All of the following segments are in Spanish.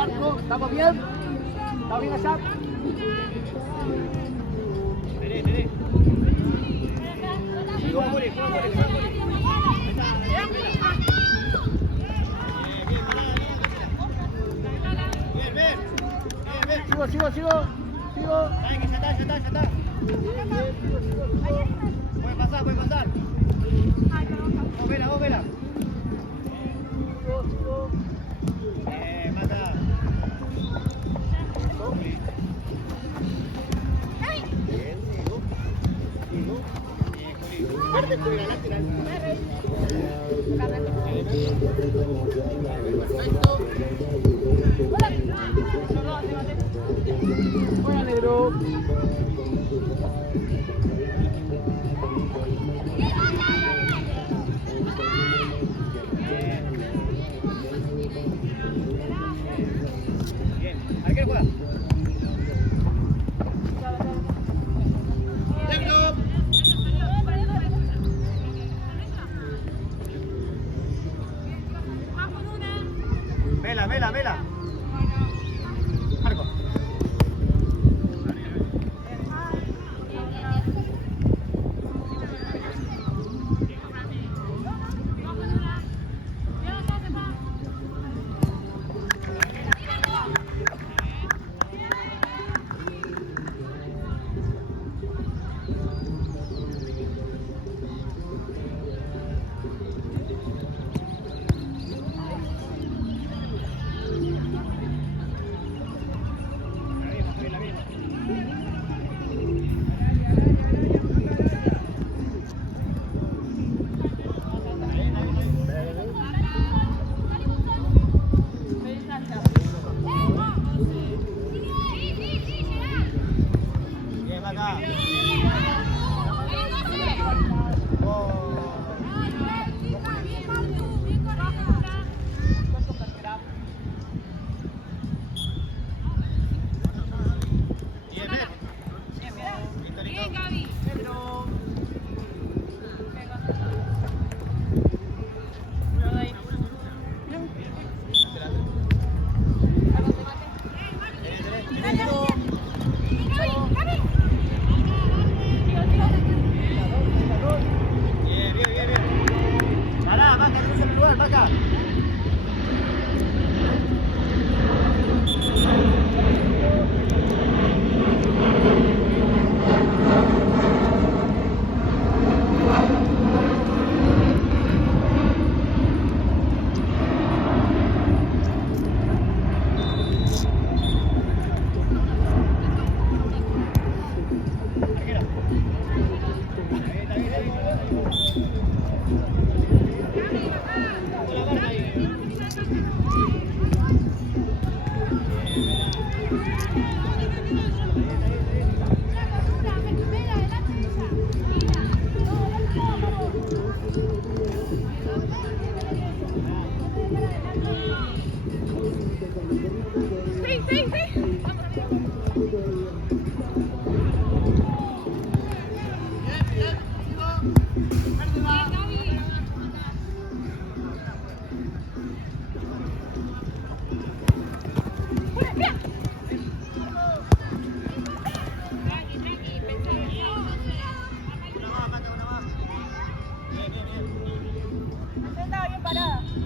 arco. ¿Estamos bien? ¿Está bien allá? Sigo. Ya está. Puede pasar. Vos vela. Sigo. Mata. Sigo. Verde juega lateral. Buena, negro. Bien. Arquero juega. Vela. Marco. Bien, acá. Bien, Gaby. Bien. Pará, Maca, en el lugar, Maca.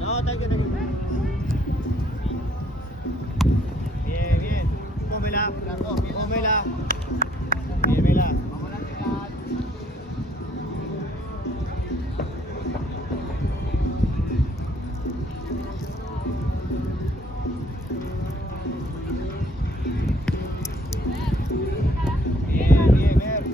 No, tranqui. Bien. Pómela. Bien, vela. Vamos a lateral. Bien, ver.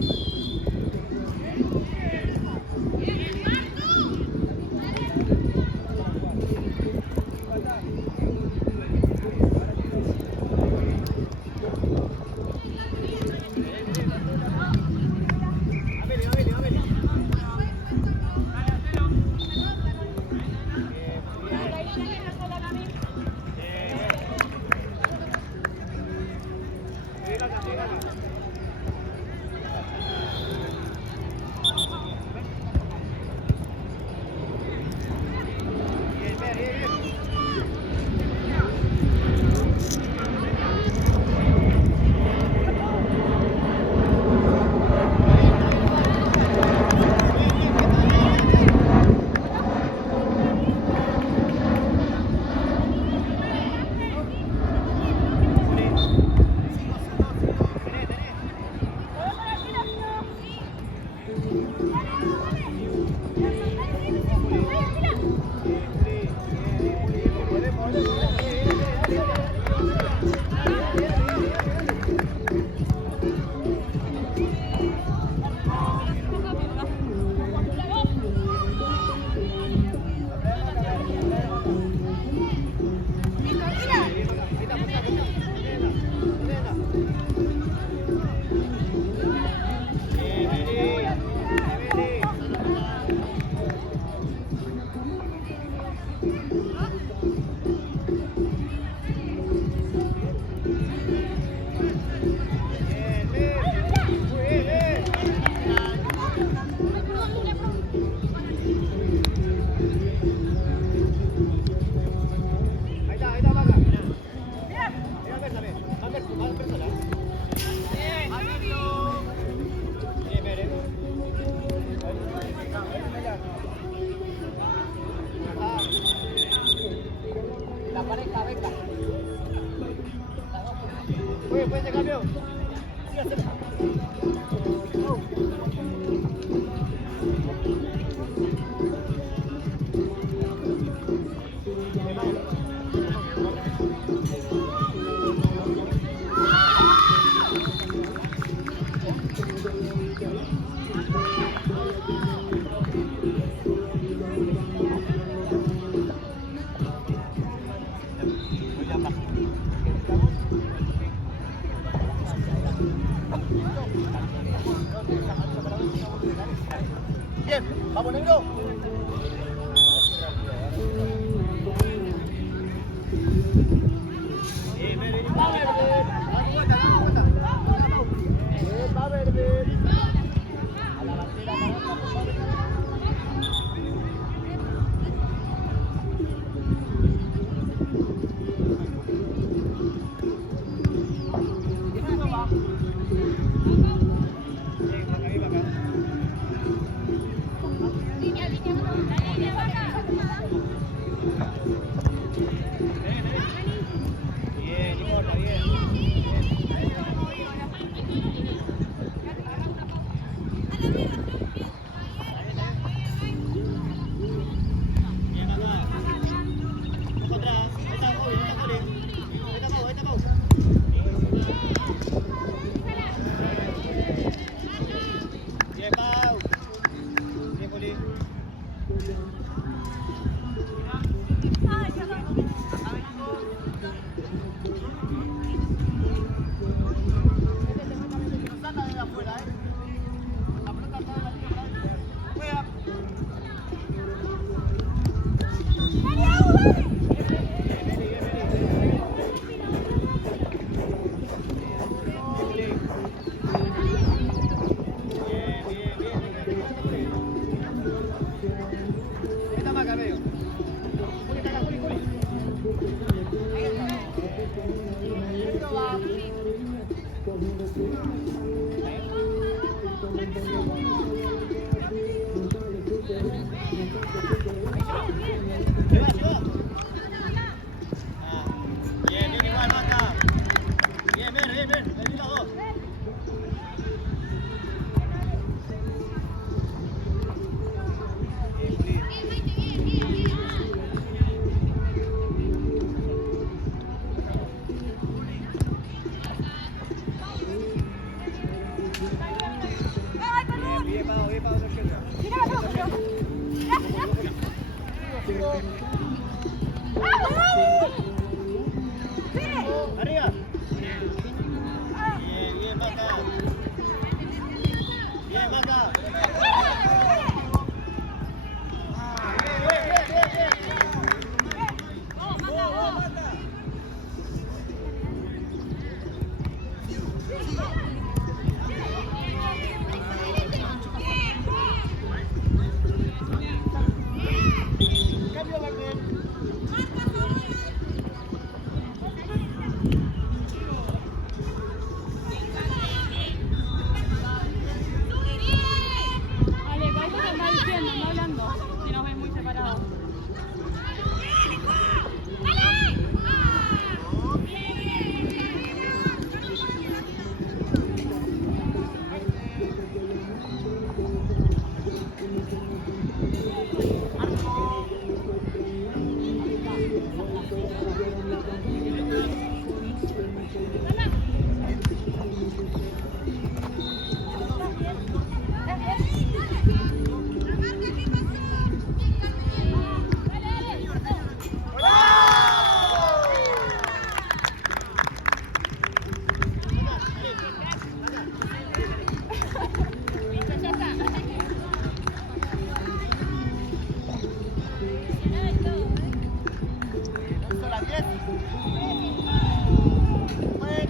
Ahí está, Maca. Mira, Mer también. Más personal. Bien, Mer. La pareja, venga. Oye, ¿puedes de cambio? Sí, hacelo. Bien, vamos negro. Va verde. A la bandera naranja, por favor. Bien, no importa, bien. Bien, acá. Ojo atrás. Ahí está, Juli, ahí está, Juli. Ahí está Pau, ahí está Pau. Bien, Pau. Bien, Juli. Saca de afuera, La pelota está de la línea. Juega. Esta Maca, medio. Juli, está acá, Juli, Juli. Ahí está. Negro va. Se va. Bien, bien igual, Maca. Bien, bien, los dos. Bien, Pau, no llega. Arriba. Bien, Maca. Bien, Maca. Cambio, Martín. Ale, para eso te está diciendo, no hablando, si nos ven muy separados. Son las 10. Bueno.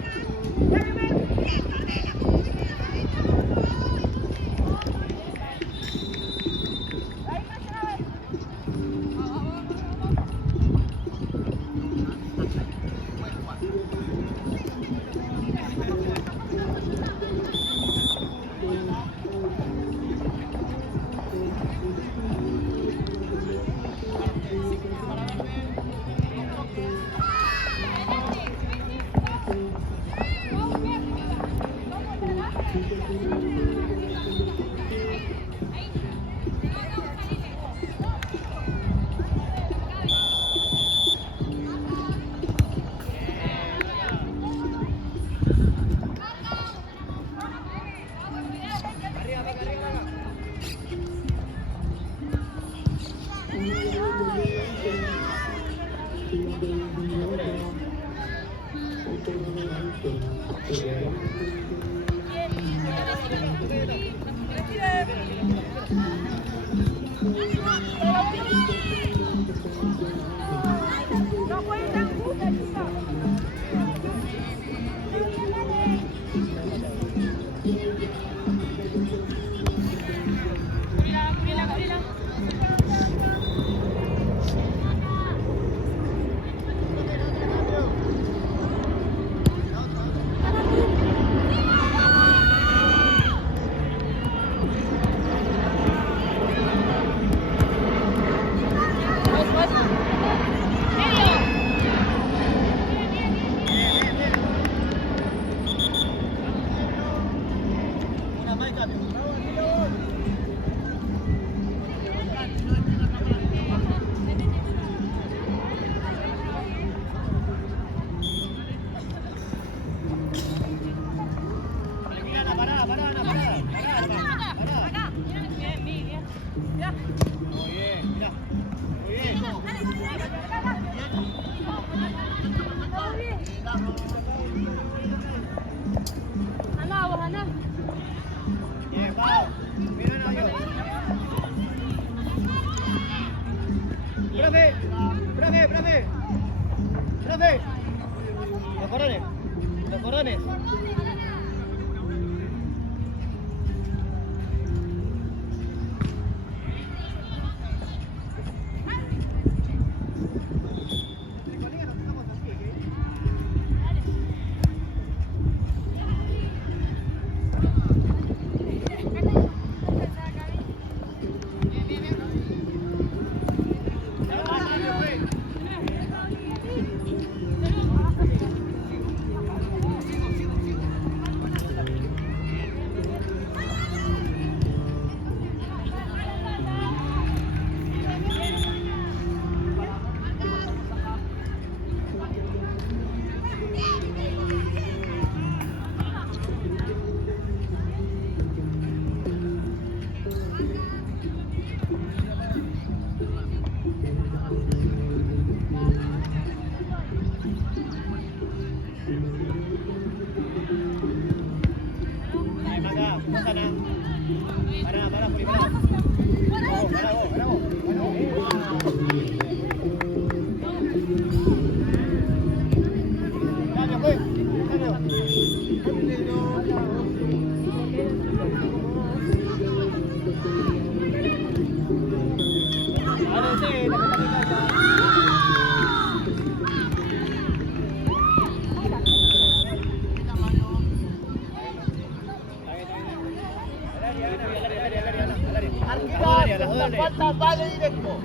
Los corones. Falta, vale directo.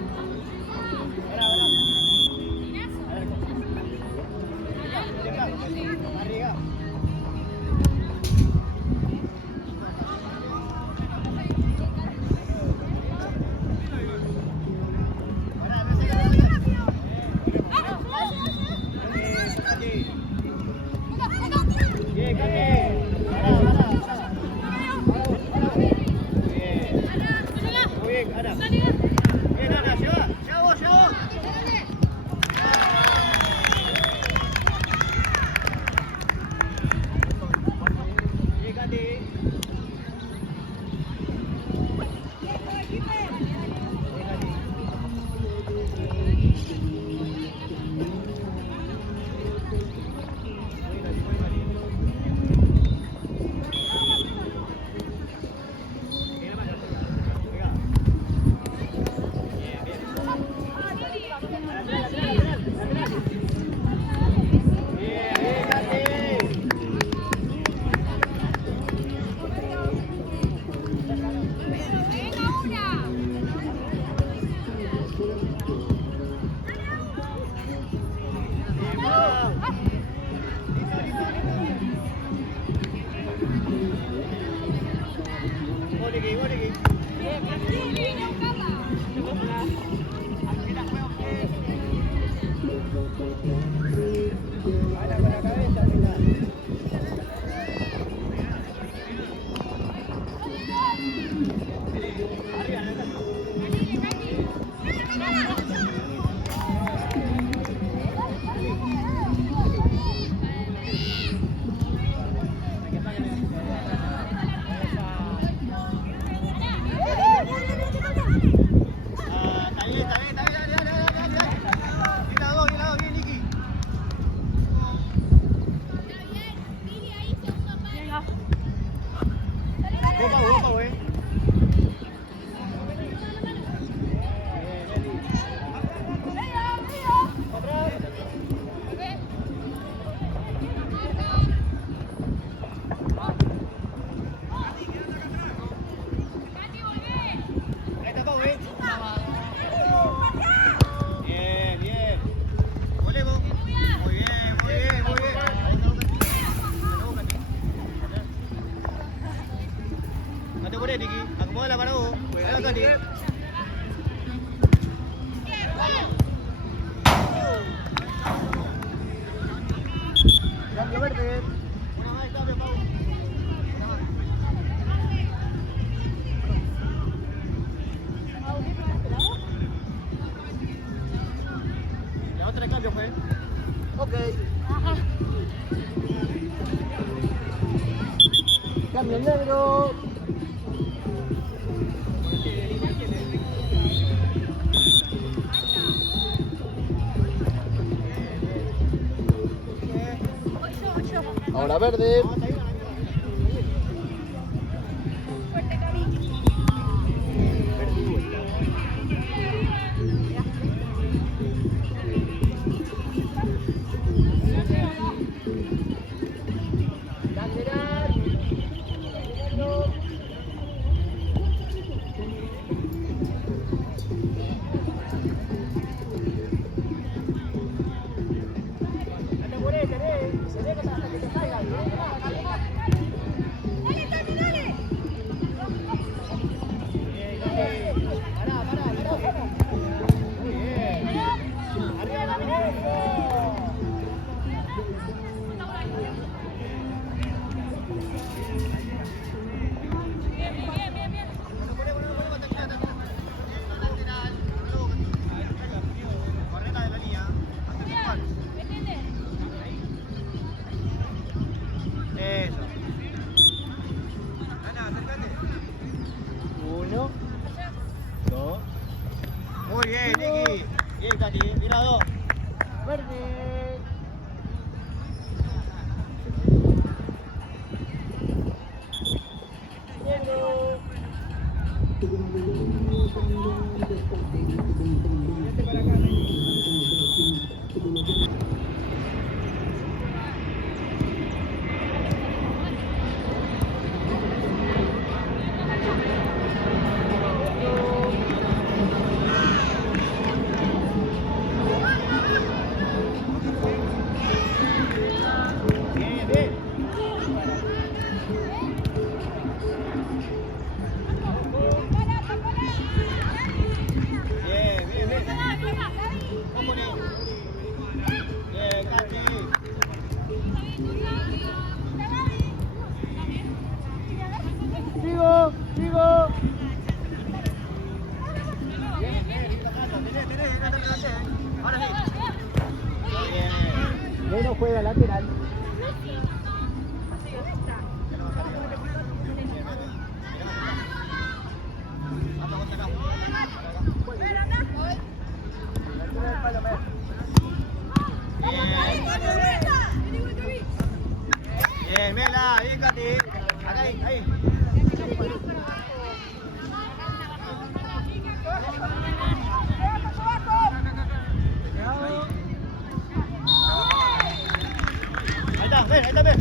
La otra de cambio fue. Ok. Cambio el negro. Ahora verde. Muy bien, Nicky. Bien, Katy. Tira dos. Verde. Negro. Bien, bien. Bien, bien, bien. Vamos, Nicky. Bien, Katy. Sigo, sigo. Bien, bien. Ir tocando. Tenés, adelante. Ahora sí. Bien. Negro juega lateral. Bien, Mela, bien, Katy. Acá, ahí. Ahí está, ven.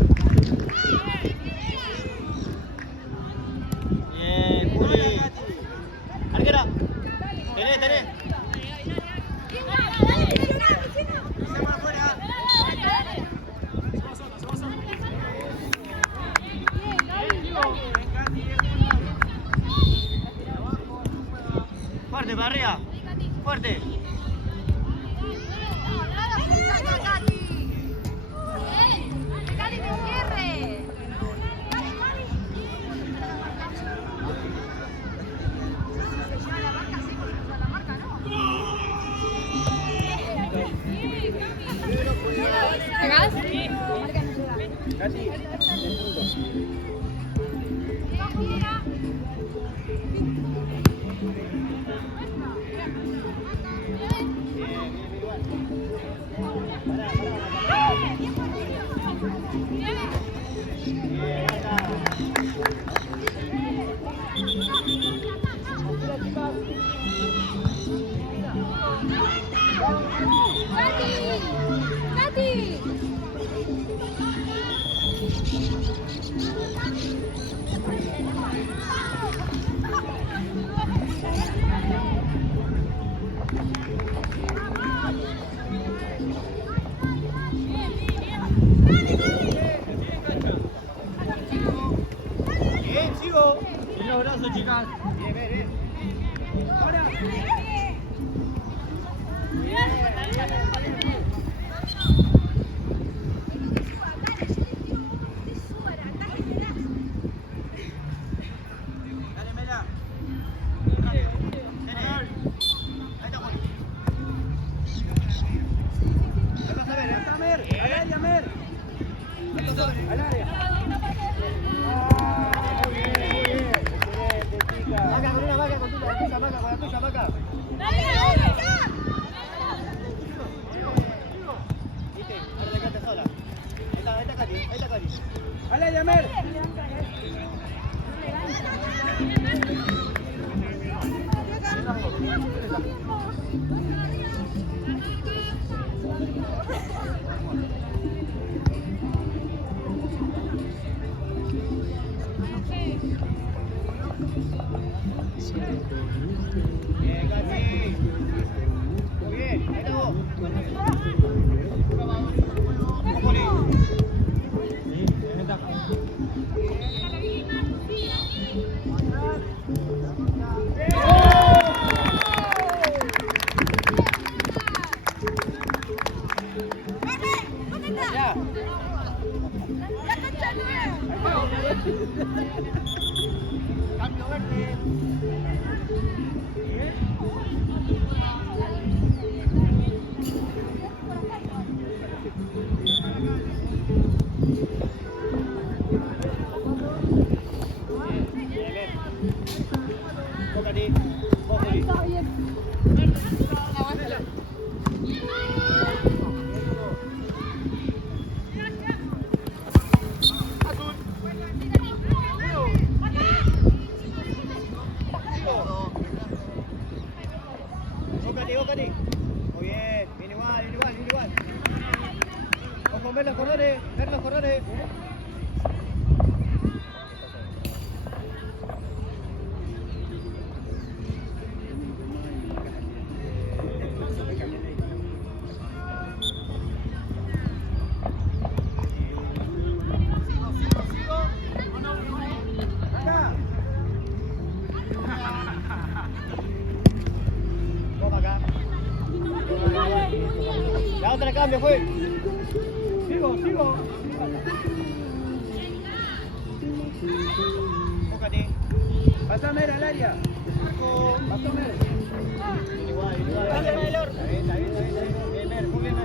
Bien, Juli. Arquera. Tenés. Fuerte, para arriba. Fuerte. Bien, sigo. Un abrazo, chicas. Bien. Ahora. Bien, Cati. Muy bien, ahí estamos. Ya. Cambio verde. Muy bien, viene igual. Ojo, ver los corredores. La otra cambio fue. Sigo. Bócate. Pásame al área. Pásame. Igual. Está bien. Bien, muy bien.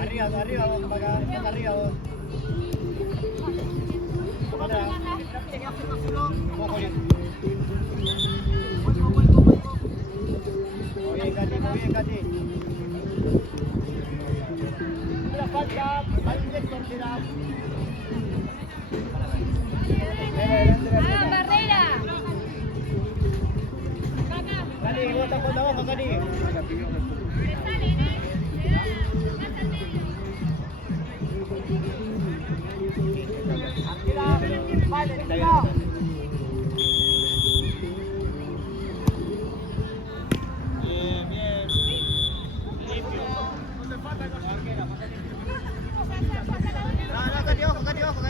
Arriba vos, para acá. Toca arriba vos. Para atrás. Vos, Julián. Muy bien, Cati. Una falta, al directo, será. Barrera! Cali, vos estás jugando abajo, Cali. Vale, Está bien. Bien. Limpio. No, Cati abajo.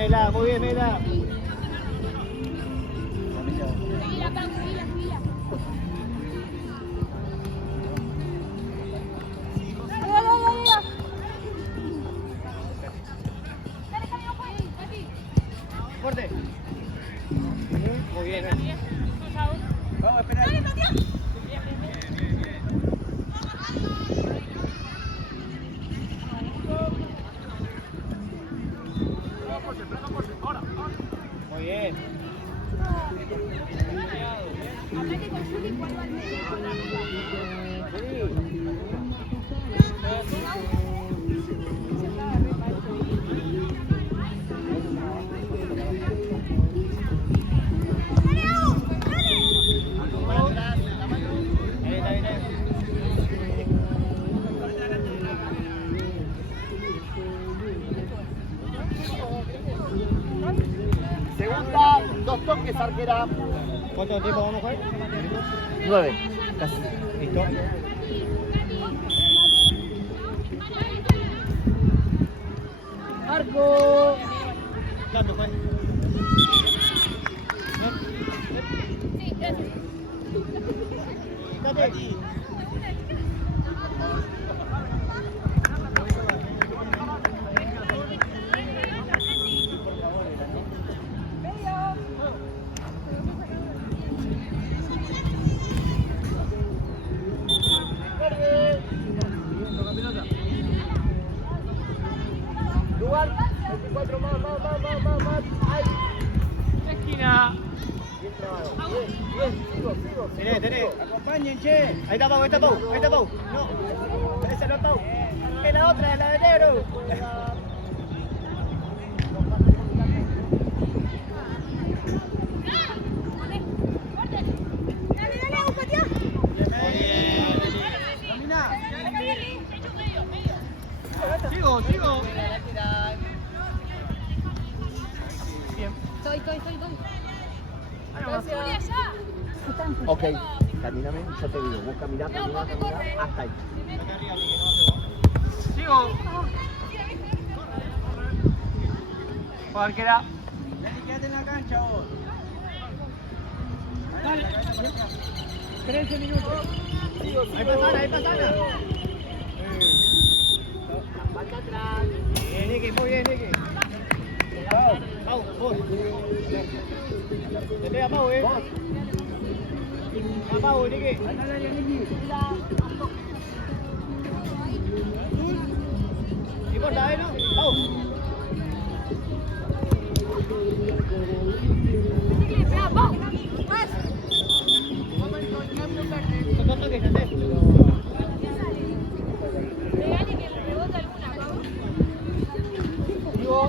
Mela, muy bien, Mela. Fuerte. Muy bien, Vamos a esperar. Muy bien. Hablate con Juli cuál va al medio. Segunda, 2 toques, arquera. ¿Cuánto tiempo vamos a jugar? 9. Casi. Listo. Arco. Cambio, juez. Sí, gracias. Date. Lugar, 24 más. ¡Ay! Esquina. Bien trabado. Bien, sigo. Tenés. Acompañen, che. Ahí está Pau. No. Esa no es Pau. Es la otra, la de negro. Dale, Agustín. Camina. Sigo. Estoy. Ok, camíname, yo te digo, vos camina, hasta ahí. Sigo. Arquera. Dale, quédate en la cancha vos. Dale. 13 minutos. Ahí pasana. Falta atrás. Bien, Nicky, muy bien, Nicky. Pau, vos. Te pega Pau, Vos. A Pau, Nicky. Anda al área, Niki. No importa, ¿no? Pau. Son 2 toques, Andrés. Sigo.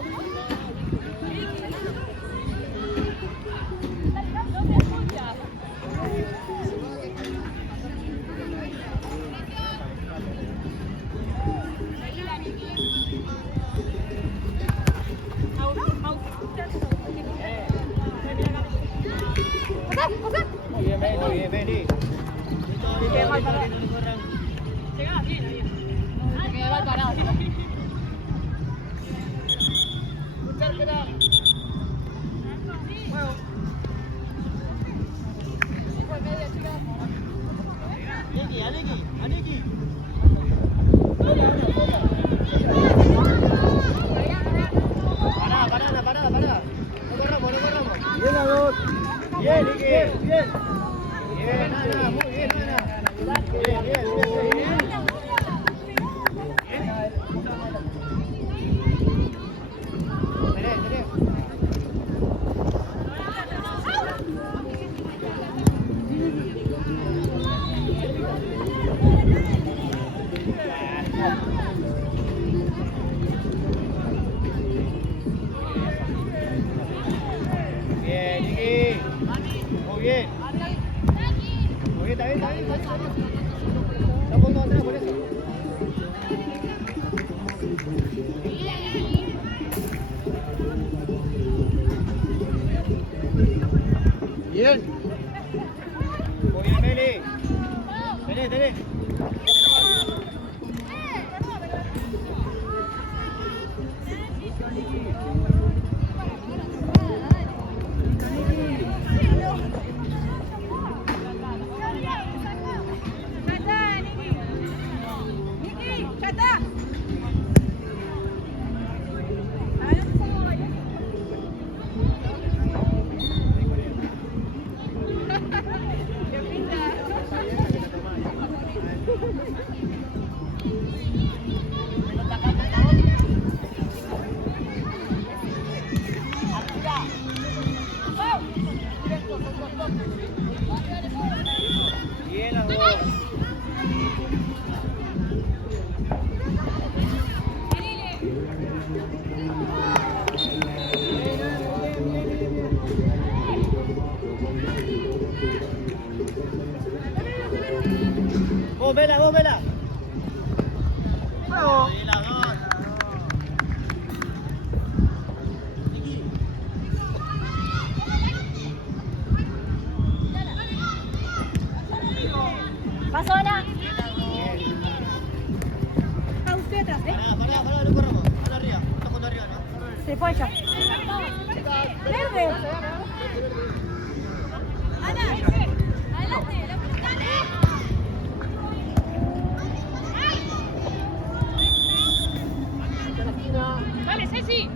Muy bien, Benny. Llegabas bien ahí. Te quedé mal parado. Nicky, a Nicky. Pará. No corramos. Bien a dos. Bien, Nicky. Bien. Bien, Ana, muy bien, Ana. Bien. Tenés. Bien, Nicky. Muy bien. Está bien. Está un poco atrás por eso. Bien. Muy bien, Meli. Tenés. Bien las dos. Vos vela, vos vela. Juego. Sí, las dos. Paso ahora. Está usted atrás, ¿eh? Pará, no corramos. Para arriba, está jugando arriba, ¿no? Se fue ya. Verde. Ana, adelante, la puntale. Dale, Ceci.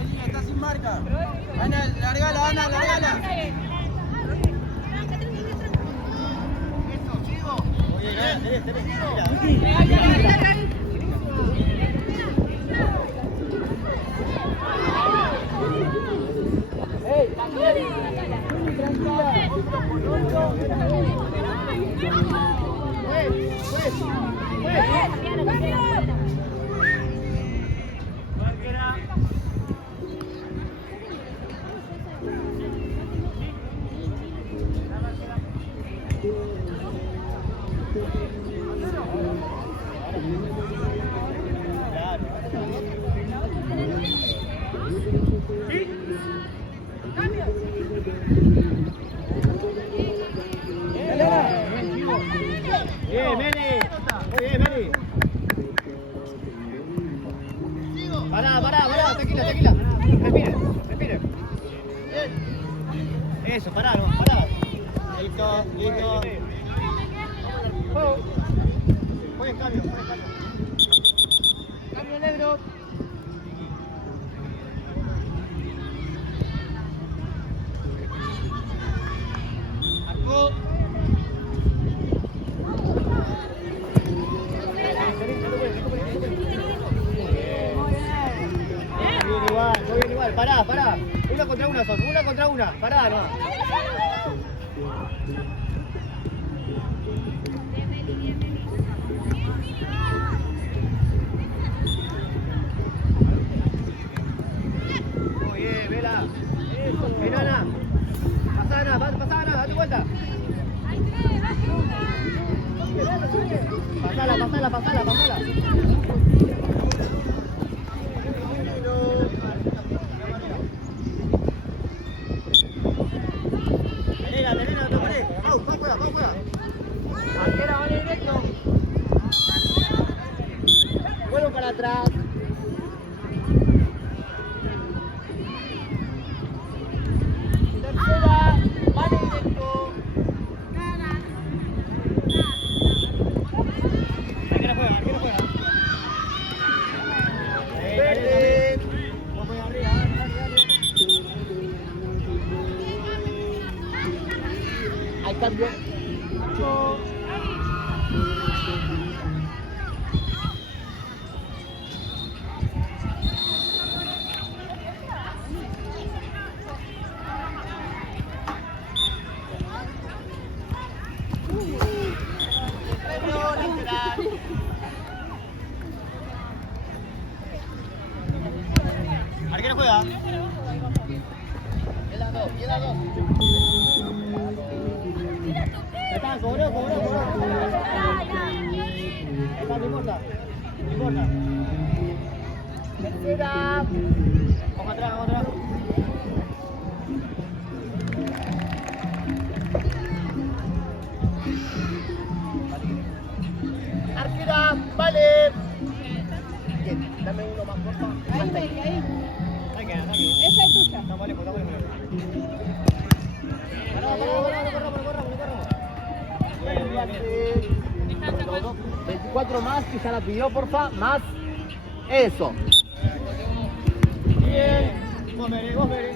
Eli, está sin marca. Ana, largala, Ana, largala. Oye, tenés. Bien, Meli. Muy bien, Meli. Pará, tranquila. Respire. Eso, pará. Listo. Buen cambio. Cambio negro. Marcó. Muy bien igual, pará. Una contra una, pará nomás. Muy bien, vela. Bien, Ana. Pasá, Ana, date vuelta. Pasala. Tenela, no paré. Vamos, juega. Arquera, vale directo. Vuelvo para atrás. Tercera, vale directo. Arquera juega. Verde. Vamos arriba, dale. Hay cambio. Arquero juega. Queda dos. Está, cobró. Está, no importa. Tercera. Vamos atrás. Arquera, vale. Bien, dame uno más, por favor. Ahí. Aquí. Esa es tuya. Estamos lejos. Corra. 24 más, que ya la pidió, porfa. Más. Eso. bien. Vos, Mary, vos, Mary.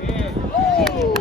Bien.